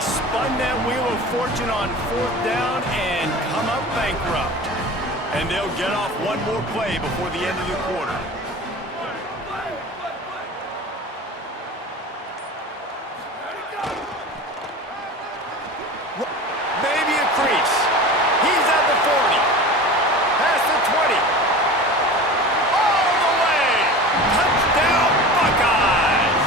they spun that wheel of fortune on fourth down and come up bankrupt. And they'll get off one more play before the end of the quarter. Maybe a crease. He's at the 40. Past the 20. All the way. Touchdown, Buckeyes.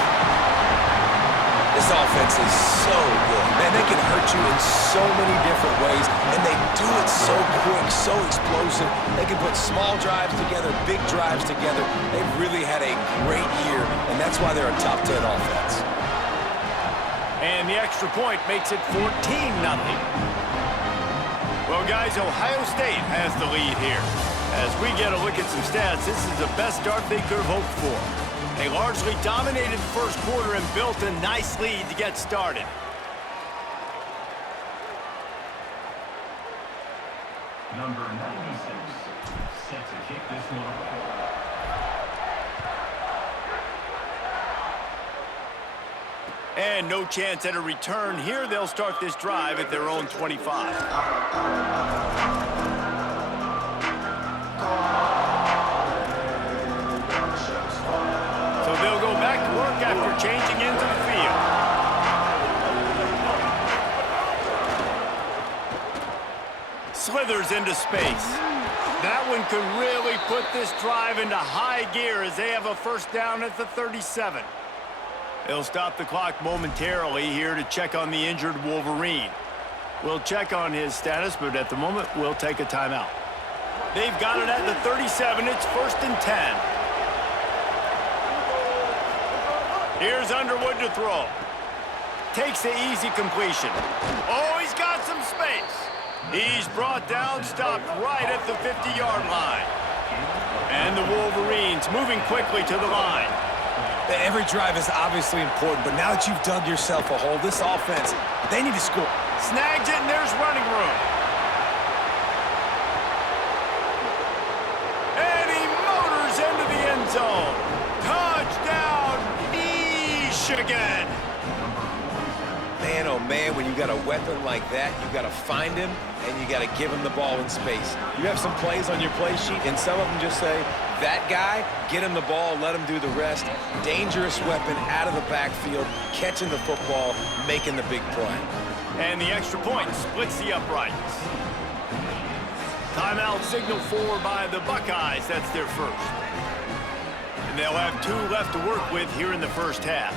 This offense is so good. Man, they can hurt you in so many different ways, and they do it so quick, so explosive. They can put small drives together, big drives together. They've really had a great year, and that's why they're a top 10 offense. And the extra point makes it 14-0. Well, guys, Ohio State has the lead here. As we get a look at some stats, this is the best start they could have hoped for. They largely dominated the first quarter and built a nice lead to get started. Number 96, set to kick this one away. And no chance at a return here. They'll start this drive at their own 25. So they'll go back to work after changing into the field. Slithers into space. That one could really put this drive into high gear as they have a first down at the 37. They'll stop the clock momentarily here to check on the injured Wolverine. We'll check on his status, but at the moment, we'll take a timeout. They've got it at the 37. It's 1st and 10. Here's Underwood to throw. Takes the easy completion. Oh, he's got some space. He's brought down, stopped right at the 50-yard line. And the Wolverines moving quickly to the line. Every drive is obviously important, but now that you've dug yourself a hole, this offense, they need to score. Snags it, and there's running room. And he motors into the end zone. Touchdown, Michigan. Man, oh man, when you got a weapon like that, you got to find him, and you got to give him the ball in space. You have some plays on your play sheet, and some of them just say, that guy, get him the ball, let him do the rest. Dangerous weapon out of the backfield, catching the football, making the big play. And the extra point splits the uprights. Timeout signal for by the Buckeyes. That's their first. And they'll have 2 left to work with here in the first half.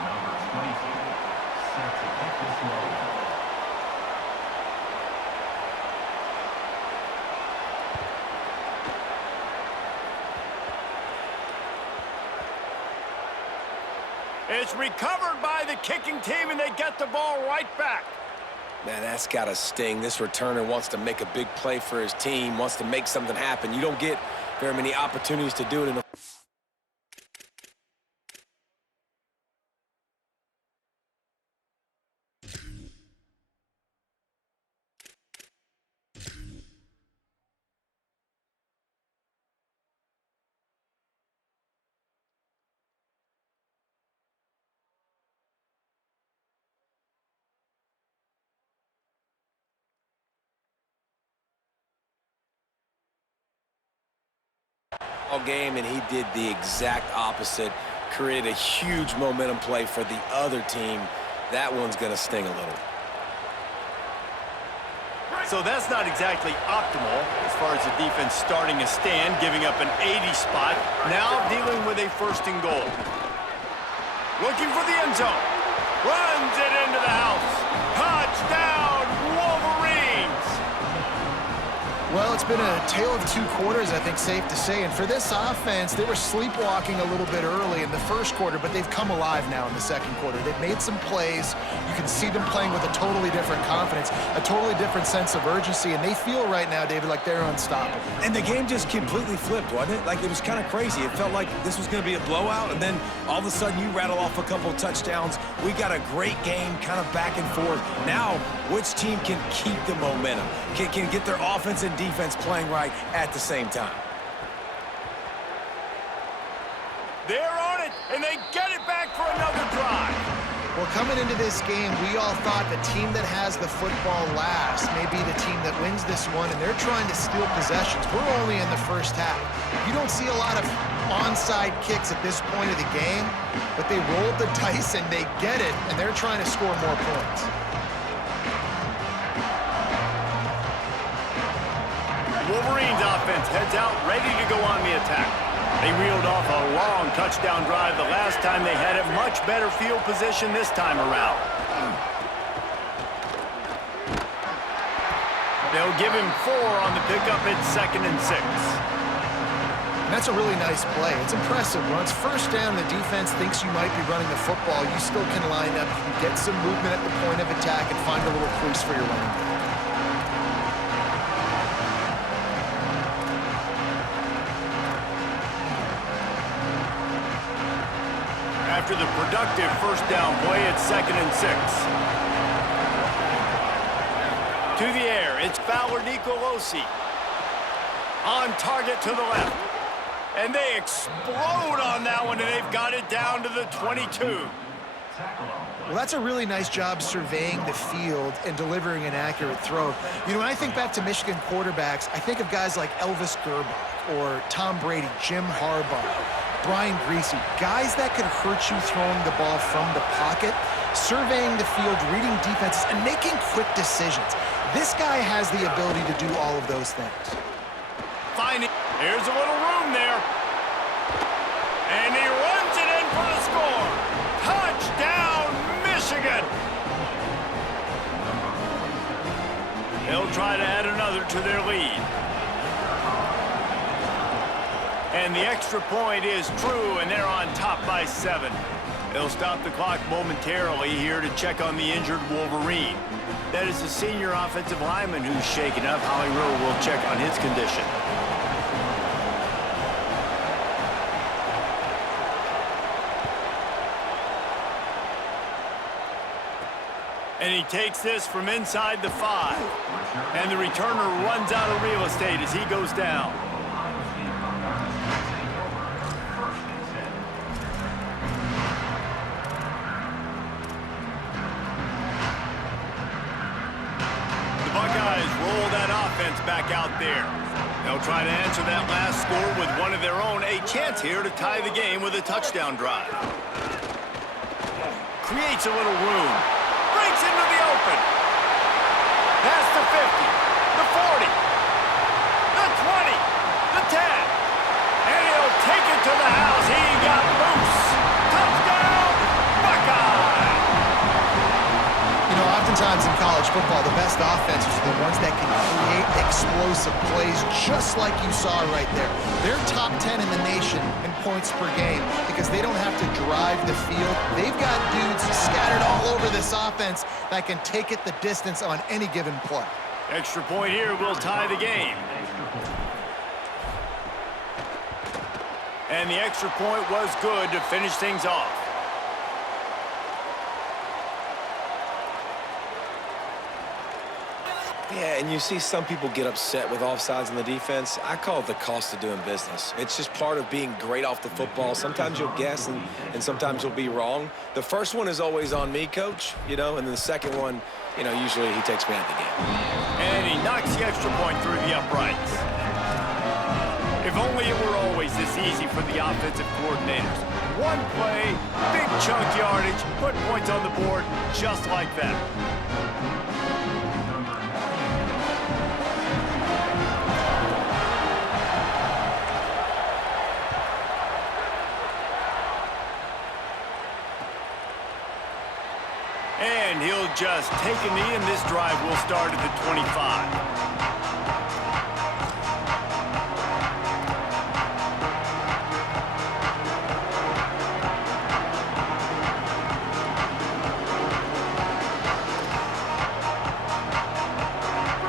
Number 22, set to kick this one away. It's recovered by the kicking team, and they get the ball right back. Man, that's got to sting. This returner wants to make a big play for his team, wants to make something happen. You don't get very many opportunities to do it in a game, and he did the exact opposite. Created a huge momentum play for the other team. That one's going to sting a little. So that's not exactly optimal as far as the defense starting a stand, giving up an 80 spot. Now dealing with a 1st and goal. Looking for the end zone. Runs it into the house. Touchdown, Wolverines! Well, it's been a tale of 2 quarters, I think, safe to say. And for this offense, they were sleepwalking a little bit early in the first quarter, but they've come alive now in the second quarter. They've made some plays. You can see them playing with a totally different confidence, a totally different sense of urgency, and they feel right now, David, like they're unstoppable. And the game just completely flipped, wasn't it? Like, it was kind of crazy. It felt like this was going to be a blowout, and then all of a sudden you rattle off a couple of touchdowns. We got a great game, kind of back and forth. Now, which team can keep the momentum, can get their offense and defense playing right at the same time? They're on it, and they get it back for another drive. Well, coming into this game, we all thought the team that has the football last may be the team that wins this one, and they're trying to steal possessions. We're only in the first half. You don't see a lot of onside kicks at this point of the game, but they rolled the dice and they get it, and they're trying to score more points. Wolverines offense heads out, ready to go on the attack. They reeled off a long touchdown drive the last time they had it. Much better field position this time around. They'll give him 4 on the pickup at 2nd and 6. And that's a really nice play. It's impressive. Once first down, the defense thinks you might be running the football. You still can line up. You can get some movement at the point of attack and find a little crease for your running back. After the productive first down play at 2nd and 6. To the air, it's Fowler Nicolosi. On target to the left. And they explode on that one, and they've got it down to the 22. Well, that's a really nice job surveying the field and delivering an accurate throw. You know, when I think back to Michigan quarterbacks, I think of guys like Elvis Gerbach or Tom Brady, Jim Harbaugh, Brian Griese, guys that could hurt you throwing the ball from the pocket, surveying the field, reading defenses, and making quick decisions. This guy has the ability to do all of those things. Here's a little room there. And he runs it in for the score. Touchdown, Michigan! They'll try to add another to their lead. And the extra point is true, and they're on top by 7. They'll stop the clock momentarily here to check on the injured Wolverine. That is the senior offensive lineman who's shaken up. Holly Rowe will check on his condition. And he takes this from inside the 5. And the returner runs out of real estate as he goes down. The Buckeyes roll that offense back out there. They'll try to answer that last score with one of their own. A chance here to tie the game with a touchdown drive. Creates a little room. Breaks into the open. Past the 50, the 40, the 20, the 10. And he'll take it to the house. He got loose. Touchdown, Buckeye! You know, oftentimes in college football, the best offenses are the ones that can create explosive plays, just like you saw right there. They're top 10 in the nation in points per game because they don't have to drive the field. They've got dudes scattered all over this offense that can take it the distance on any given play. Extra point here will tie the game. And the extra point was good to finish things off. Yeah, and you see some people get upset with offsides on the defense. I call it the cost of doing business. It's just part of being great off the football. Sometimes you'll guess and sometimes you'll be wrong. The first one is always on me, Coach, you know, and then the second one, you know, usually he takes me out of the game. And he knocks the extra point through the uprights. If only it were always this easy for the offensive coordinators. One play, big chunk yardage, put points on the board just like that. And he'll just take a knee, and this drive will start at the 25.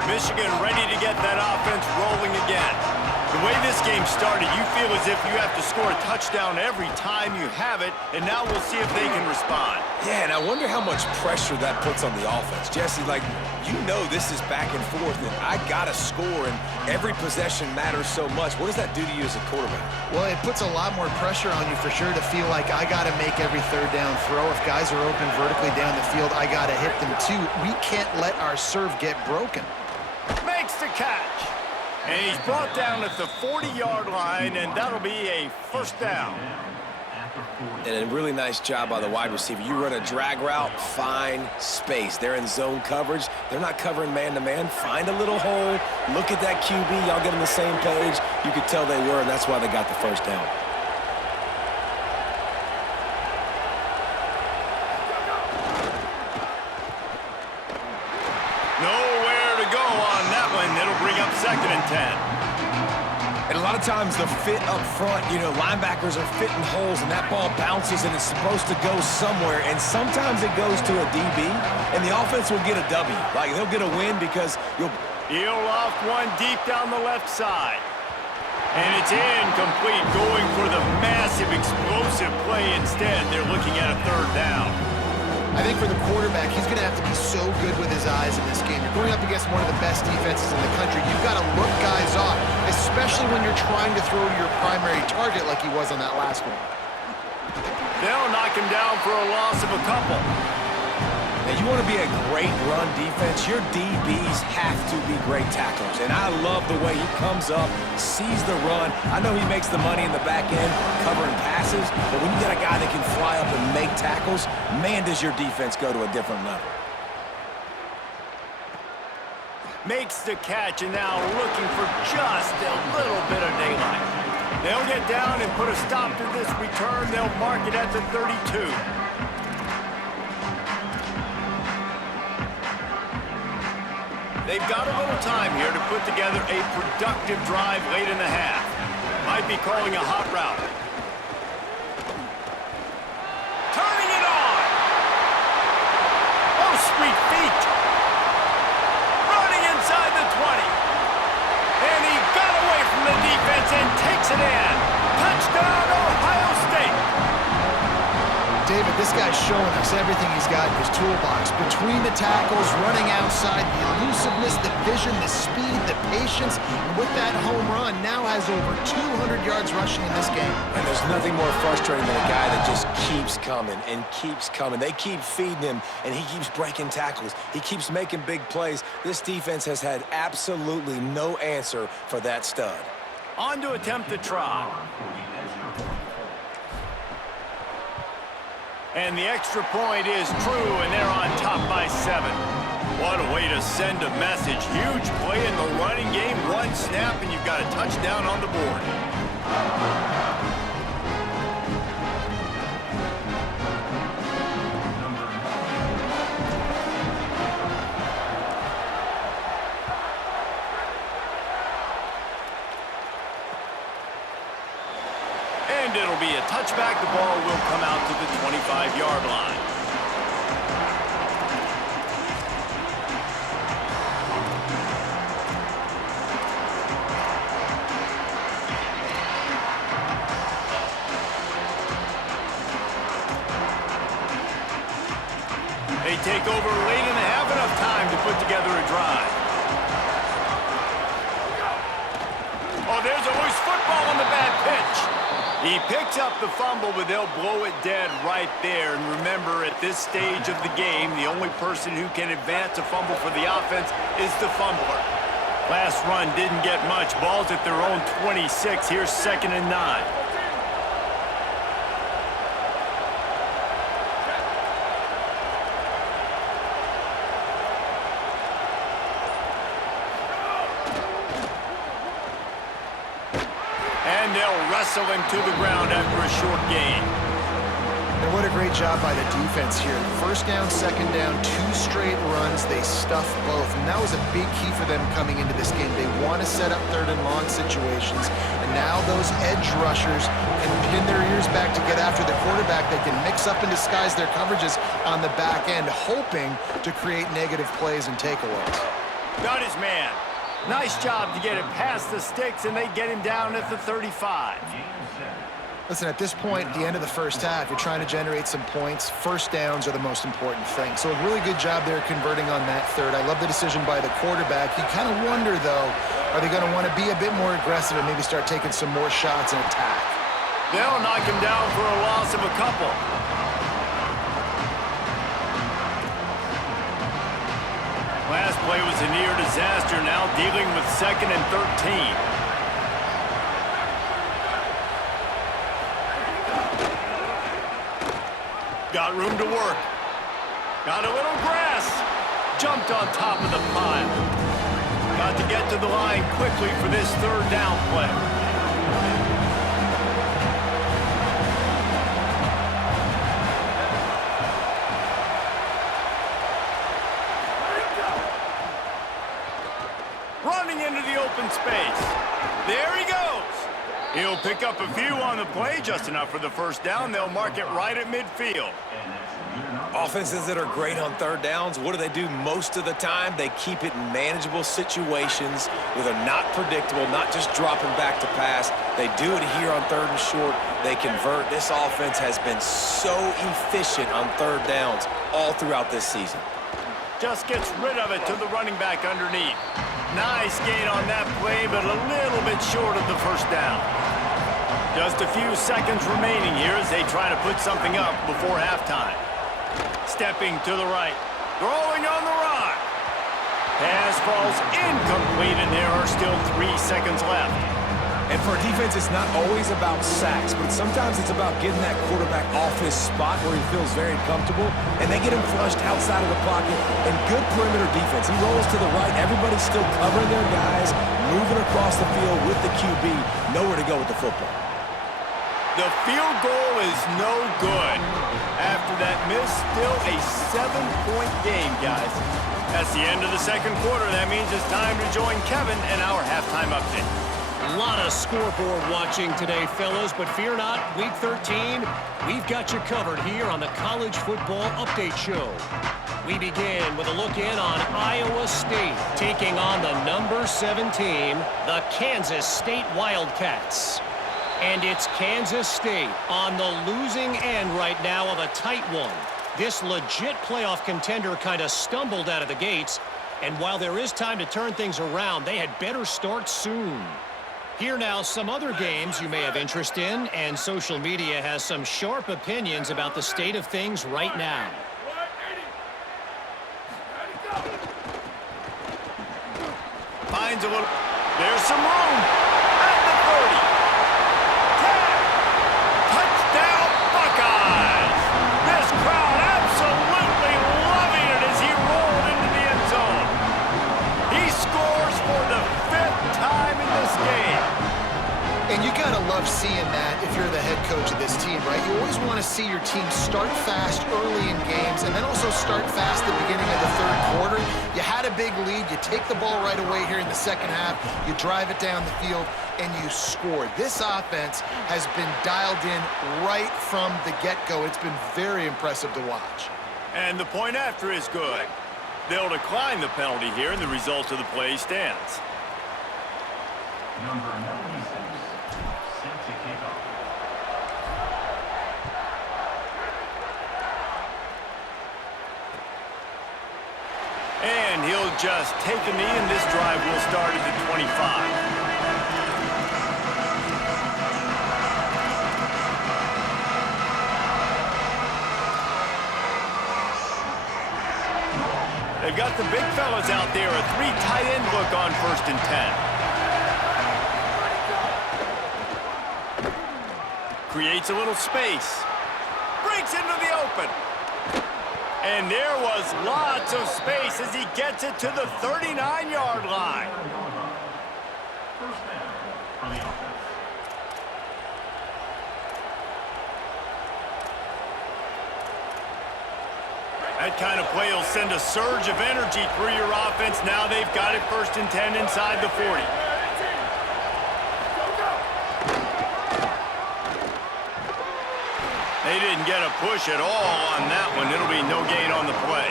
Michigan ready to get that offense rolling again. The The way this game started, you feel as if you have to score a touchdown every time you have it, and now we'll see if they can respond. Yeah, and I wonder how much pressure that puts on the offense. Jesse, like, you know this is back and forth, and I got to score, and every possession matters so much. What does that do to you as a quarterback? Well, it puts a lot more pressure on you for sure to feel like I got to make every third down throw. If guys are open vertically down the field, I got to hit them too. We can't let our serve get broken. Makes the catch. And he's brought down at the 40-yard line, and that'll be a first down. And a really nice job by the wide receiver. You run a drag route, find space. They're in zone coverage. They're not covering man-to-man. Find a little hole. Look at that QB. Y'all get on the same page. You could tell they were, and that's why they got the first down. Nowhere to go on that one. It'll bring up 2nd and 10. And a lot of times the fit up front, you know, linebackers are fitting holes, and that ball bounces, and it's supposed to go somewhere, and sometimes it goes to a DB, and the offense will get a W. Like, they'll get a win because you'll... He'll loft one deep down the left side. And it's incomplete, going for the massive, explosive play instead. They're looking at a 3rd down. I think for the quarterback, he's going to have to be so good with his eyes in this game. You're going up against one of the best defenses in the country. You've got to look guys off, especially when you're trying to throw to your primary target like he was on that last one. They'll knock him down for a loss of a couple. Now, you want to be a great run defense, your DBs have to be great tacklers. And I love the way he comes up, sees the run. I know he makes the money in the back end covering passes, but when you got a guy that can fly up and make tackles, man, does your defense go to a different level. Makes the catch, and now looking for just a little bit of daylight. They'll get down and put a stop to this return. They'll mark it at the 32. They've got a little time here to put together a productive drive late in the half. Might be calling a hot route. Turning it on! Oh, sweet feet! Running inside the 20. And he got away from the defense and takes it in. Touchdown, Ohio State! David, this guy's showing us everything he's got in his toolbox. Between the tackles, running outside, the elusiveness, the vision, the speed, the patience, and with that home run, now has over 200 yards rushing in this game. And there's nothing more frustrating than a guy that just keeps coming and keeps coming. They keep feeding him, and he keeps breaking tackles. He keeps making big plays. This defense has had absolutely no answer for that stud. On to attempt the try. And the extra point is true, and they're on top by 7. What a way to send a message. Huge play in the running game. One snap, and you've got a touchdown on the board. And it'll be a touchback. The ball will come out to the 25-yard line. They take over late and have enough time to put together a drive. Oh, there's a loose football on the bad pitch. He picks up the fumble, but they'll blow it dead right there. And remember, at this stage of the game, the only person who can advance a fumble for the offense is the fumbler. Last run didn't get much. Ball's at their own 26. Here's 2nd and 9. And they'll wrestle him to the ground after a short gain. And what a great job by the defense here. 1st down, 2nd down, 2 straight runs. They stuffed both, and that was a big key for them coming into this game. They want to set up 3rd and long situations, and now those edge rushers can pin their ears back to get after the quarterback. They can mix up and disguise their coverages on the back end, hoping to create negative plays and takeaways. Got his man. Nice job to get it past the sticks, and they get him down at the 35. Listen, at this point, at the end of the first half, you're trying to generate some points. First downs are the most important thing. So a really good job there converting on that third. I love the decision by the quarterback. You kind of wonder, though, are they going to want to be a bit more aggressive and maybe start taking some more shots and attack? They'll knock him down for a loss of a couple. Last play was a near disaster, now dealing with 2nd and 13. Got room to work. Got a little grass. Jumped on top of the pile. Got to get to the line quickly for this 3rd down play. Running into the open space. There he goes. He'll pick up a few on the play, just enough for the 1st down. They'll mark it right at midfield. Offenses that are great on 3rd downs, what do most of the time? They keep it in manageable situations where they're not predictable, not just dropping back to pass. They do it here on 3rd and short. They convert. This offense has been so efficient on 3rd downs all throughout this season. Just gets rid of it to the running back underneath. Nice gain on that play, but a little bit short of the 1st down. Just a few seconds remaining here as they try to put something up before halftime. Stepping to the right. Throwing on the run. Pass falls incomplete, and there are still 3 seconds left. And for a defense, it's not always about sacks, but sometimes it's about getting that quarterback off his spot where he feels very comfortable, and they get him flushed outside of the pocket. And good perimeter defense. He rolls to the right. Everybody's still covering their guys, moving across the field with the QB. Nowhere to go with the football. The field goal is no good. After that miss, still a 7-point game, guys. That's the end of the 2nd quarter. That means it's time to join Kevin and our halftime update. A lot of scoreboard watching today, fellas, but fear not, Week 13, we've got you covered here on the College Football Update Show. We begin with a look in on Iowa State, taking on the number 7 team, the Kansas State Wildcats. And it's Kansas State on the losing end right now of a tight one. This legit playoff contender kind of stumbled out of the gates, and while there is time to turn things around, they had better start soon. Here now, some other games you may have interest in, and social media has some sharp opinions about the state of things right now. Finds a little. There's some room. At the 30. 10. Touchdown, Buckeyes. This crowd absolutely loving it as he rolled into the end zone. He scores for the 5th time in this game. And you got to love seeing that if you're the head coach of this team, right? You always want to see your team start fast early in games and then also start fast at the beginning of the 3rd quarter. You had a big lead. You take the ball right away here in the 2nd half. You drive it down the field, and you score. This offense has been dialed in right from the get-go. It's been very impressive to watch. And the point after is good. They'll decline the penalty here, and the result of the play stands. Number 96, set to kick off. And he'll just take a knee, and this drive will start at the 25. They've got the big fellas out there, a 3 tight end look on 1st and 10. Creates a little space. Breaks into the open. And there was lots of space as he gets it to the 39-yard line. First down for the offense. That kind of play will send a surge of energy through your offense. Now they've got it 1st and 10 inside the 40. They didn't get a push at all on that one. It'll be no gain on the play.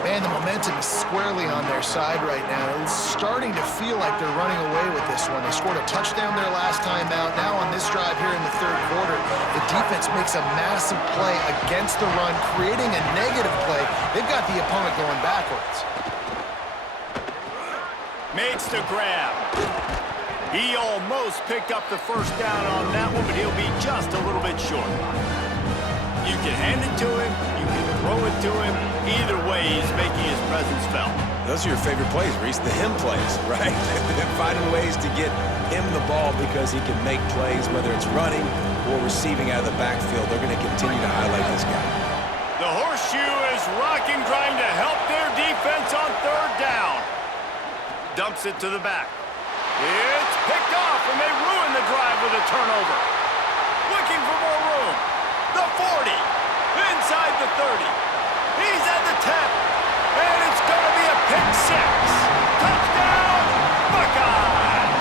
Man, the momentum is squarely on their side right now. It's starting to feel like they're running away with this one. They scored a touchdown their last time out. Now on this drive here in the third quarter, the defense makes a massive play against the run, creating a negative play. They've got the opponent going backwards. Makes the grab. He almost picked up the first down on that one, but he'll be just a little bit short. You can hand it to him, you can throw it to him. Either way, he's making his presence felt. Those are your favorite plays, Reese, the him plays, right? Finding ways to get him the ball because he can make plays, whether it's running or receiving out of the backfield. They're going to continue to highlight this guy. The horseshoe is rocking, trying to help their defense on third down. Dumps it to the back. It's picked off, and they ruin the drive with a turnover. Looking for more room. The 40. Inside the 30. He's at the 10. And it's going to be a pick six. Touchdown, Buckeyes!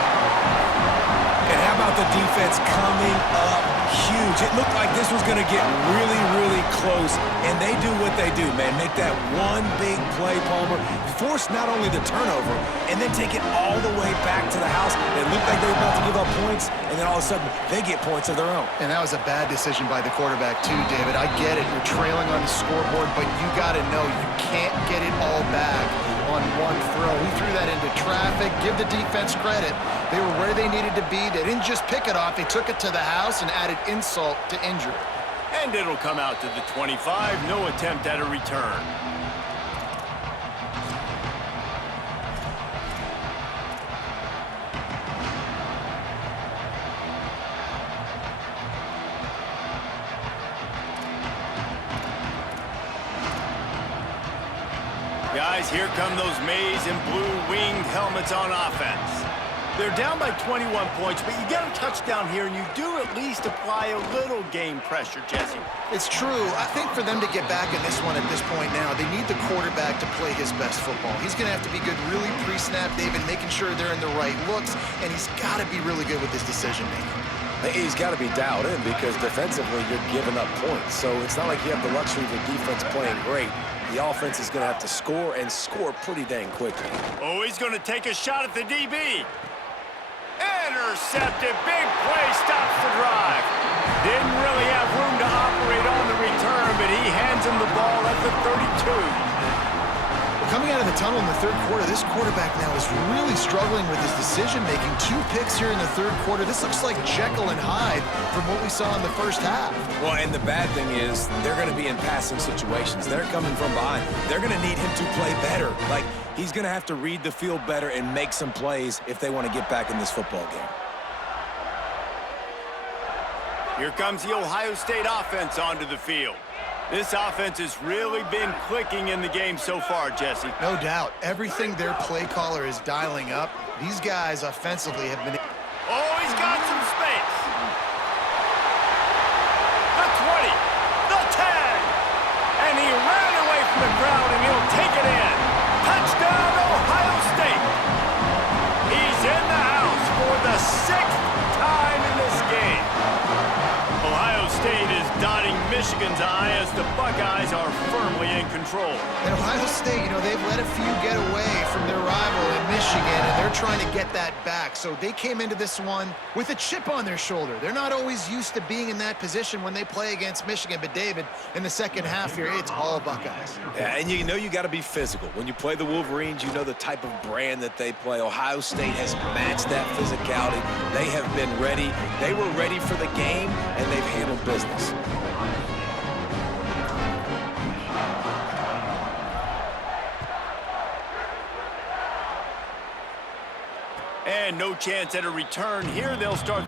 And how about the defense coming up huge? It looked like this was going to get really, really close, and they do what they do, man. Make that one big play, Palmer. Force not only the turnover, and then take it all the way back to the house. It looked like they were about to give up points, and then all of a sudden, they get points of their own. And that was a bad decision by the quarterback too, David. I get it. You're trailing on the scoreboard, but you got to know you can't get it all back on one throw. He threw that into traffic. Give the defense credit. They were where they needed to be. They didn't just pick it off. They took it to the house and added insult to injury. And it'll come out to the 25. No attempt at a return. Guys, here come those maize and blue winged helmets on offense. They're down by 21 points, but you get a touchdown here, and you do at least apply a little game pressure, Jesse. It's true. I think for them to get back in this one at this point now, they need the quarterback to play his best football. He's going to have to be good really pre-snap, David, making sure they're in the right looks, and he's got to be really good with his decision-making. He's got to be dialed in because defensively you're giving up points. So it's not like you have the luxury of the defense playing great. The offense is going to have to score and score pretty dang quickly. Oh, he's going to take a shot at the DB. Intercepted. Big play stops the drive. Didn't really have room to operate on the return, but he hands him the ball at the 32. Coming out of the tunnel in the third quarter, this quarterback now is really struggling with his decision-making. 2 picks here in the third quarter. This looks like Jekyll and Hyde from what we saw in the first half. Well, and the bad thing is they're going to be in passing situations. They're coming from behind. They're going to need him to play better. Like, he's going to have to read the field better and make some plays if they want to get back in this football game. Here comes the Ohio State offense onto the field. This offense has really been clicking in the game so far, Jesse. No doubt. Everything their play caller is dialing up, these guys offensively have been... Oh, he's got some space. The 20, the 10. And he ran away from the crowd, and he'll take it in. Touchdown, Ohio State. He's in the house for the 6th time in this game. Ohio State is dotting Michigan's eye as the Buckeyes are firmly in control. And Ohio State, you know, they've let a few get away from their rival in Michigan, and they're trying to get that back. So they came into this one with a chip on their shoulder. They're not always used to being in that position when they play against Michigan. But, David, in the second half here, it's all Buckeyes. Yeah, and you know you got to be physical. When you play the Wolverines, you know the type of brand that they play. Ohio State has matched that physicality. They have been ready. They were ready for the game, and they've handled business. And no chance at a return here. They'll start.